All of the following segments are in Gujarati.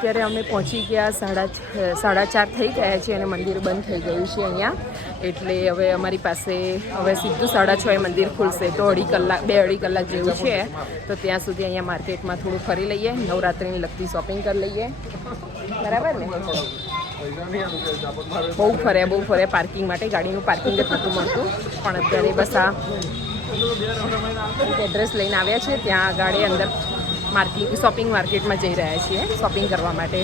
અત્યારે અમે પહોંચી ગયા 4:30 થઈ ગયા છે અને મંદિર બંધ થઈ ગયું છે અહીંયા. એટલે હવે અમારી પાસે હવે સીધું 6:30 મંદિર ખુલશે તો 2-2.5 કલાક જેવું છે. તો ત્યાં સુધી અહીંયા માર્કેટમાં થોડું ફરી લઈએ, નવરાત્રિની લગતી શોપિંગ કરી લઈએ. બરાબર ને? બહુ ફર્યા પાર્કિંગ માટે. ગાડીનું પાર્કિંગ જ નહોતું મળતું, પણ અત્યારે બસ આ એડ્રેસ લઈને આવ્યા છે. ત્યાં ગાડી અંદર શોપિંગ માર્કેટમાં જઈ રહ્યા છીએ શોપિંગ કરવા માટે.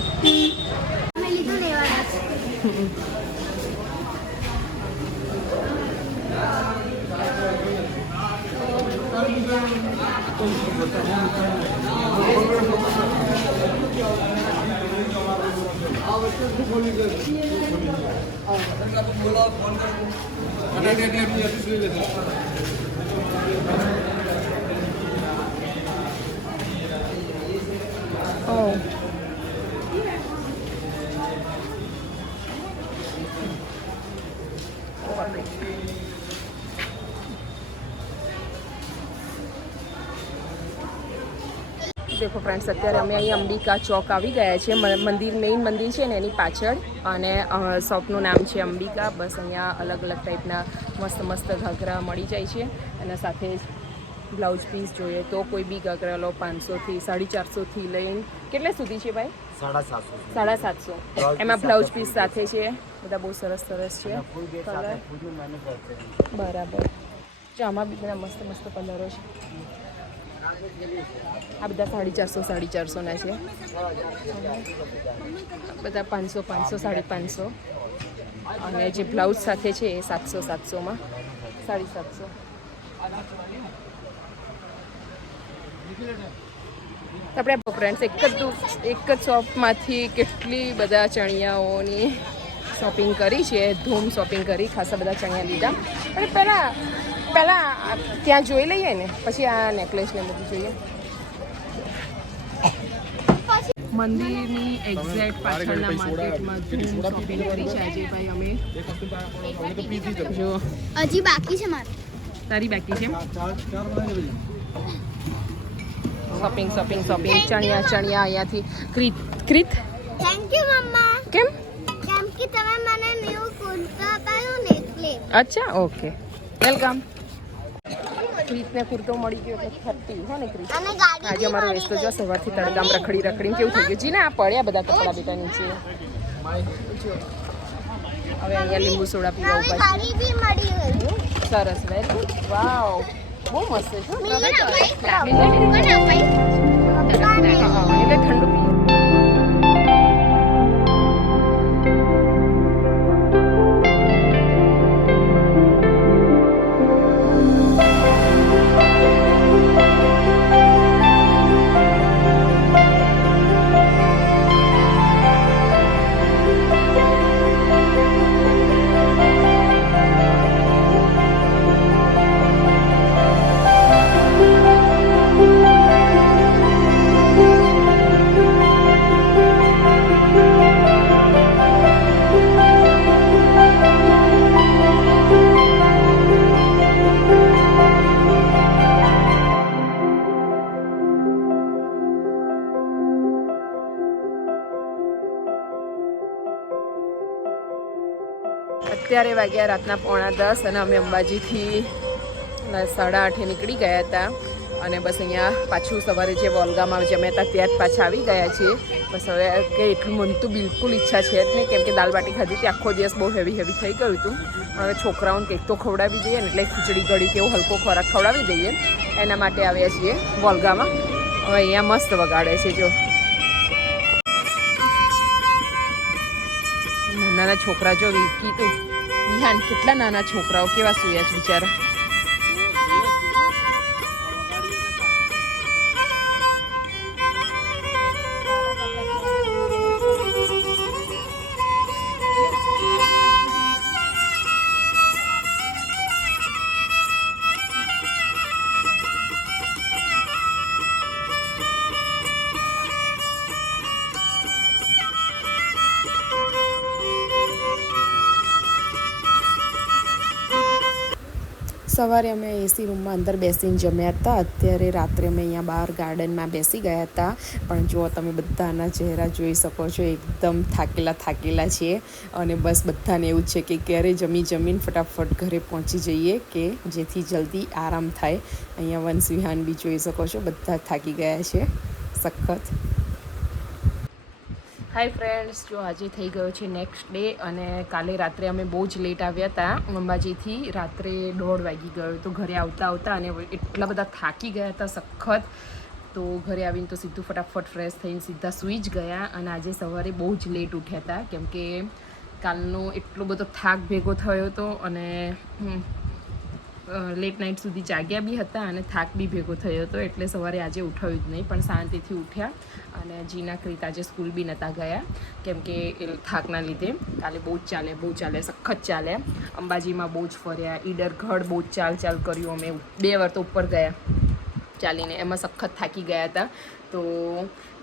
દેખો ફ્રેન્ડ્સ, અત્યારે અમે અહીં અંબિકા ચોક આવી ગયા છે. મેઇન મંદિર છે ને એની પાછળ, અને શોપનું નામ છે અંબિકા. બસ અહીંયા અલગ અલગ ટાઈપના મસ્ત ઘાઘરા મળી જાય છે. અને સાથે જ બ્લાઉઝ પીસ જોઈએ તો કોઈ બી ઘાઘરા લો 500થી 450થી લઈને કેટલે સુધી છે ભાઈ? 750. એમાં બ્લાઉઝ પીસ સાથે છે. બધા બહુ સરસ છે. બરાબર. જો આમાં બી બધા મસ્ત કલરો છે. આ બધા 450 ના છે. બધા 500, 550. અને જે બ્લાઉઝ સાથે છે એ 700માં 750. આપણે ફ્રેન્ડ્સ એક જ શોપમાંથી કેટલી બધા ચણિયાઓની શોપિંગ કરી છે. ધૂમ શોપિંગ કરી, ખાસા બધા ચણિયા લીધા. અને પહેલાં ત્યાં જોઈ લઈએ ને, પછી આ નેકલેસને બધું જોઈએ. મંદિરની એક્ઝેક્ટ પાછળના માર્કેટમાં ધૂમ શોપિંગ કરી છે આજે ભાઈ અમે. જો હજી બાકી છે મારે. તારી બાકી છે? શોપિંગ ચણિયા અહીંયાથી. ક્રીત થેન્ક યુ મમ્મા. કેમ કે તમે મને ન્યુ કુર્તો આપ્યો ને એટલે. અચ્છા, ઓકે, વેલકમ. ક્રીતને કુર્તો મળી ગયો એટલે ખર્તી હો ને ક્રીત. આજે અમારો વેસ્ટ જો સવારથી તડકામ રખડીને કેવું થઈ ગયું. જીને આ પડ્યા બધા કપડા બેટા નીચે. જો હવે અહીંયા લીંબુ સોડા પીવા ઉભા છે. સરસ, વેરી ગુડ. વાવ, બહુ મસ્ત છે. એટલે ઠંડુ પી. અત્યારે વાગ્યા રાતના 9:45 અને અમે અંબાજીથી 8:30 નીકળી ગયા હતા. અને બસ અહીંયા પાછું સવારે જે વોલગામાં જમ્યા હતા ત્યાં જ પાછા આવી ગયા છીએ. બસ હવે કંઈ એટલું મન તો બિલકુલ ઈચ્છા છે જ નહીં, કેમ કે દાલ બાટી ખાધી હતી. આખો દિવસ બહુ હેવી થઈ ગયું હતું. હવે છોકરાઓને કંઈક તો ખવડાવી દઈએ ને, એટલે ખીચડી કઢી કે એવો હલકો ખોરાક ખવડાવી દઈએ. એના માટે આવ્યા છીએ વોલગામાં. હવે અહીંયા મસ્ત વગાડે છે. જો નાના છોકરા, જો વિકી તો વિહાન, કેટલા નાના છોકરાઓ કેવા સૂયા છે બિચારા. સવારે અમે એસી રૂમમાં અંદર બેસીને જમ્યા હતા. અત્યારે રાત્રે અમે અહીંયા બહાર ગાર્ડનમાં બેસી ગયા હતા. પણ જો તમે બધાના ચહેરા જોઈ શકો છો, એકદમ થાકેલા છીએ. અને બસ બધાને એવું છે કે ક્યારે જમીને ફટાફટ ઘરે પહોંચી જઈએ, કે જેથી જલ્દી આરામ થાય. અહીંયા વંશ વિહાન બી જોઈ શકો છો, બધા થાકી ગયા છે સખત. હાય ફ્રેન્ડ્સ, જો આજે થઈ ગયો છે નેક્સ્ટ ડે. અને કાલે રાત્રે અમે બહુ જ લેટ આવ્યા હતા અંબાજીથી. રાત્રે 1:30 વાગી ગયો તો ઘરે આવતા અને એટલા બધા થાકી ગયા હતા સખત. તો ઘરે આવીને તો સીધું ફટાફટ ફ્રેશ થઈને સીધા સૂઈ જ ગયા. અને આજે સવારે બહુ જ લેટ ઉઠ્યા હતા, કેમ કે કાલનો એટલો બધો થાક ભેગો થયો હતો અને લેટ નાઇટ સુધી જાગ્યા બી હતા અને થાક બી ભેગો થયો હતો. એટલે સવારે આજે ઉઠાયું જ નહીં, પણ શાંતિથી ઉઠ્યા. અને જીના ક્રિત આજે સ્કૂલ બી નહોતા ગયા, કેમ કે એ થાકના લીધે. કાલે બહુ જ ચાલે સખત ચાલે. અંબાજીમાં બહુ જ ફર્યા, ઈડરગઢ બહુ જ ચાલ કર્યું અમે. 2 વાર તો ઉપર ગયા ચાલીને, એમાં સખત થાકી ગયા હતા. તો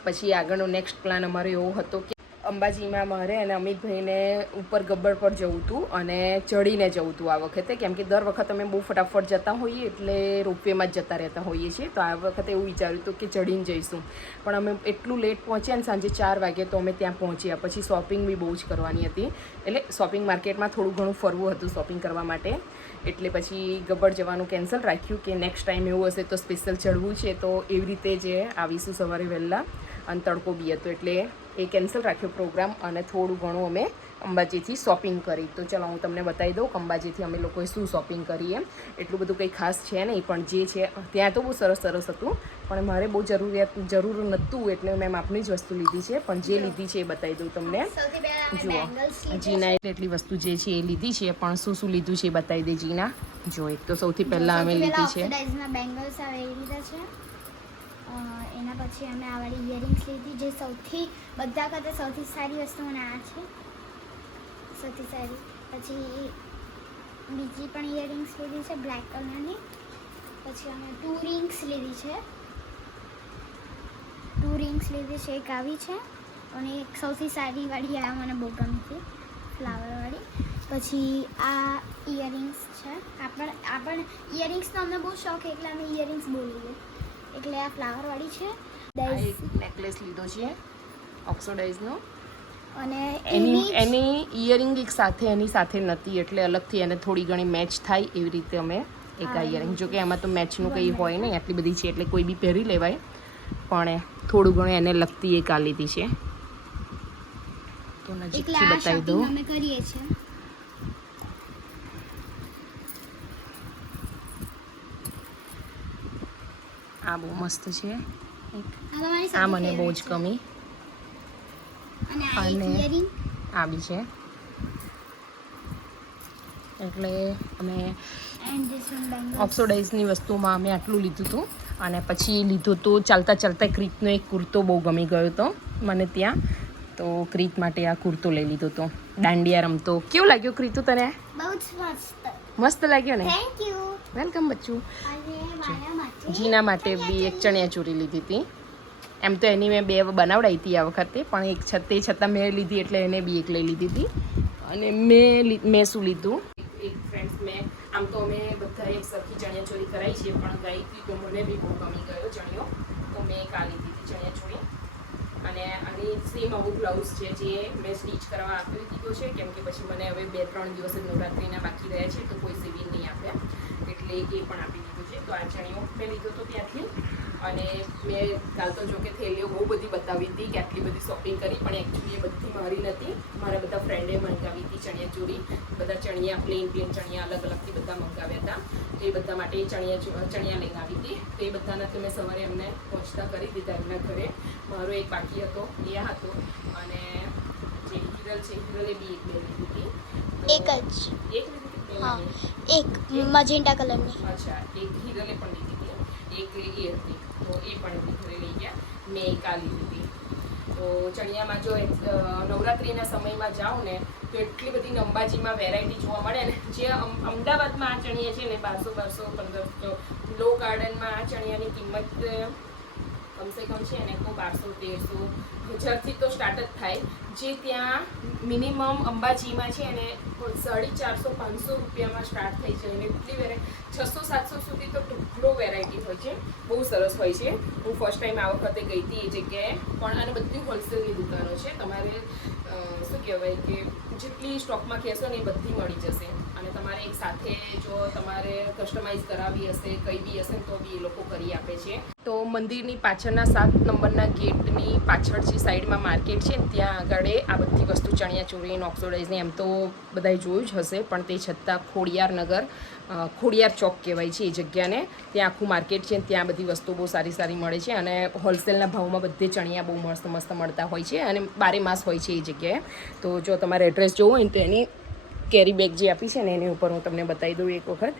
પછી આગળનો નેક્સ્ટ પ્લાન અમારો એવો હતો કે અંબાજીમાં મારે અને અમિતભાઈને ઉપર ગબ્બર પર જવું હતું અને ચડીને જવું હતું આ વખતે, કેમ કે દર વખત અમે બહુ ફટાફટ જતા હોઈએ એટલે રોપવેમાં જ જતા રહેતા હોઈએ છીએ. તો આ વખતે એવું વિચાર્યું હતું કે ચડીને જઈશું, પણ અમે એટલું લેટ પહોંચ્યા ને સાંજે 4 વાગે તો અમે ત્યાં પહોંચ્યા. પછી શોપિંગ બી બહુ જ કરવાની હતી, એટલે શોપિંગ માર્કેટમાં થોડું ઘણું ફરવું હતું શોપિંગ કરવા માટે. એટલે પછી ગબ્બર જવાનું કેન્સલ રાખ્યું કે નેક્સ્ટ ટાઈમ એવું હશે તો સ્પેશિયલ ચડવું છે, તો એવી રીતે જ આવીશું સવારે વહેલા. અને તડકો બી હતો એટલે એ કેન્સલ રાખ્યો પ્રોગ્રામ. અને થોડું ઘણું અમે અંબાજીથી શોપિંગ કરી. તો ચલો હું તમને બતાવી દઉં કે અંબાજીથી અમે લોકોએ શું શોપિંગ કરીએ. એટલું બધું કંઈ ખાસ છે નહીં, પણ જે છે ત્યાં તો બહુ સરસ હતું. પણ મારે બહુ જરૂર નહોતું એટલે મેં માપની જ વસ્તુ લીધી છે. પણ જે લીધી છે એ બતાવી દઉં તમને. જુઓ, જીના એટલી વસ્તુ જે છે એ લીધી છે, પણ શું લીધું છે એ બતાવી દે જીના. જો એક તો સૌથી પહેલાં અમે લીધી છે બેંગલ્સ આવે એ લીધા છે. એના પછી અમે આ વાળી ઇયરિંગ્સ લીધી, જે બધા કરતાં સૌથી સારી વસ્તુ મને આ છે, સૌથી સારી. પછી બીજી પણ ઇયરિંગ્સ લીધી છે બ્લેક કલરની. પછી અમે 2 રિંગ્સ લીધી છે. 2 રિંગ્સ લીધી છે, એક આવી છે અને એક સૌથી સારી વાળી આ મને બહુ ગમતી ફ્લાવરવાળી. પછી આ ઇયરિંગ્સ છે. આપણે ઇયરિંગ્સનો અમને બહુ શોખ એટલે અમે ઇયરિંગ્સ બહુ લીધી, એટલે આ ફ્લાવરવાળી છે. એક નેકલેસ લીધો છે ઓક્સોડાઇઝનો. અને એની ઇયરિંગ એની સાથે નથી, એટલે અલગથી એને થોડી ઘણી મેચ થાય એવી રીતે અમે એક આ ઇયરિંગ. જો કે એમાં તો મેચનું કંઈ હોય નહીં, આટલી બધી છે એટલે કોઈ બી પહેરી લેવાય. પણ થોડું ઘણું એને લગતી એક આ લીધી છે. તો નજીકથી બતાવી દઉં. અમે કરીએ છીએ. આ બહુ મસ્ત છે. આ મને બહુ જ ગમી. અને આ બી છે. એટલે અમે ઓક્સોડાઇઝની વસ્તુમાં અમે આટલું લીધું હતું. અને પછી લીધું હતું ચાલતા ક્રીતનો એક કુર્તો બહુ ગમી ગયો હતો મને ત્યાં. તો ક્રીત માટે આ કુર્તો લઈ લીધો હતો. દાંડિયા રમતો. કેવું લાગ્યું ક્રીતુ તને? બહુ મસ્ત. મસ્ત લાગ્યો ને? Thank you. વેલકમ બચ્ચું. અને મારા માટે જીના માટે બી એક ચણિયા ચોરી લીધી હતી. એમ તો એની મેં 2 બનાવડાવી હતી આ વખતે, પણ એક છતાં મેં લીધી એટલે એને બી એક લઈ લીધી હતી. અને મેં શું લીધું, એક ફ્રેન્ડ્સ મેં આમ તો અમે બધાએ એક સરખી ચણિયા ચોરી કરાવી છે, પણ ગઈ હતી તો મને બી બહુ ગમી ગયો ચણિયો, તો મેં એક આ લીધી હતી ચણિયા ચોરી. અને આની સેમ આવું બ્લાઉઝ છે જે મેં સ્ટીચ કરવા આપી દીધો છે, કેમ કે પછી મને હવે 2-3 દિવસ જ નવરાત્રિના બાકી રહ્યા છે, તો કોઈ સેવિંગ નહીં આપ્યા, એટલે એ પણ આપી દીધું છે. તો આ ચણિયો મેં લીધો હતો ત્યાંથી. અને મેં કાલ તો જો કે થેલીઓ બહુ બધી બતાવી હતી કે આટલી બધી શોપિંગ કરી, પણ એકચ્યુઅલી એ બધી મારી નથી, મારા બધા ફ્રેન્ડે મંગાવી હતી ચણિયા ચોરી. બધા ચણિયા પ્લેન ચણિયા અલગથી બધા મંગાવ્યા હતા. એ બધા માટે ચણિયા લઈને આવી હતી. તો એ બધાના તો મેં સવારે એમને પહોંચતા કરી દીધા એમના ઘરે. મારો એક બાકી હતો એ હતો. અને જે હિરલ છે હિરલે બી એક બે લીધી હતી. એક જ એક લીધી હતી? હા, એક મજેન્ટા કલરની. અચ્છા, એક હિરલે પણ લીધી હતી, એક એ હતી, તો એ પણ એમની ઘરે લઈ ગયા. મેં એક આ લીધી હતી. તો ચણિયામાં જો નવરાત્રિના સમયમાં જાઓ ને તો એટલી બધી અંબાજીમાં વેરાયટી જોવા મળે ને. જે અમદાવાદમાં આ ચણિયા છે ને 1200-1500, લો ગાર્ડનમાં આ ચણિયાની કિંમત કમસે કમ છે ને તો 1200-1300 હજારથી તો સ્ટાર્ટ જ થાય. જે ત્યાં મિનિમમ અંબાજીમાં છે અને 450-500 રૂપિયામાં સ્ટાર્ટ થઈ જાય અને એટલી વેરાયટી 600-700 સુધી તો ટુકડો વેરાયટી હોય છે, બહુ સરસ હોય છે. હું ફર્સ્ટ ટાઈમ આ વખતે ગઈ હતી એ જગ્યાએ પણ, અને બધી હોલસેલની દુકાનો છે. તમારે શું કહેવાય કે જેટલી સ્ટોકમાં કહેશો ને એ બધી મળી જશે. અને તમારે એક સાથે જો તમારે કસ્ટમાઇઝ કરાવી હશે કંઈ બી હશે તો બી એ લોકો કરી આપે છે. તો મંદિરની પાછળના 7 નંબરના ગેટની પાછળ જે સાઈડમાં માર્કેટ છે ને ત્યાં આગળ આ બધી વસ્તુ ચણિયાચોળી ઓક્સોડાઇઝની એમ તો બધાએ જોયું જ હશે, પણ તે છતાં ખોડિયાર ચોક કહેવાય છે એ જગ્યાને. ત્યાં આખું માર્કેટ છે, ત્યાં બધી વસ્તુ બહુ સારી સારી મળે છે અને હોલસેલના ભાવમાં બધે ચણિયા બહુ મસ્ત મસ્ત મળતા હોય છે અને 12 માસ હોય છે એ જગ્યાએ. તો જો તમારે એડ્રેસ જોવું હોય ને તો એની કેરી બેગ જે આપી છે ને એની ઉપર હું તમને બતાવી દઉં એક વખત.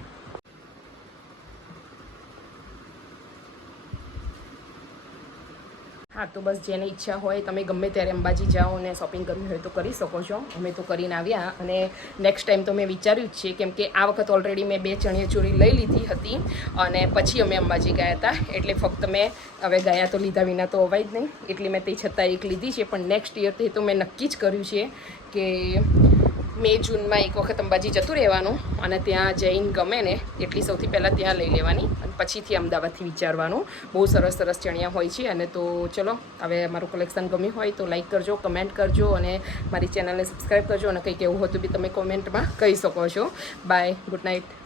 હા, તો બસ જેને ઈચ્છા હોય તમે ગમે ત્યારે અંબાજી જાઓ અને શોપિંગ કરવી હોય તો કરી શકો છો. અમે તો કરીને આવ્યા અને નેક્સ્ટ ટાઈમ તો મેં વિચાર્યું જ છે, કેમ કે આ વખત ઓલરેડી મેં 2 ચણિયાચોળી લઈ લીધી હતી અને પછી અમે અંબાજી ગયા હતા. એટલે ફક્ત મેં હવે ગયા તો લીધા વિના તો અવાય જ નહીં, એટલે મેં તે છતાં એક લીધી છે. પણ નેક્સ્ટ યરથી તો મેં નક્કી જ કર્યું છે કે મે-જૂનમાં એક વખત અંબાજી જતું રહેવાનું અને ત્યાં જઈને ગમે ને એટલી સૌથી પહેલાં ત્યાં લઈ લેવાની અને પછીથી અમદાવાદથી વિચારવાનું. બહુ સરસ સરસ ચણિયા હોય છે. અને તો ચલો, હવે મારું કલેક્શન ગમ્યું હોય તો લાઈક કરજો, કમેન્ટ કરજો અને મારી ચેનલને સબસ્ક્રાઈબ કરજો અને કંઈક એવું હોય તો બી તમે કોમેન્ટમાં કહી શકો છો. Bye, good night.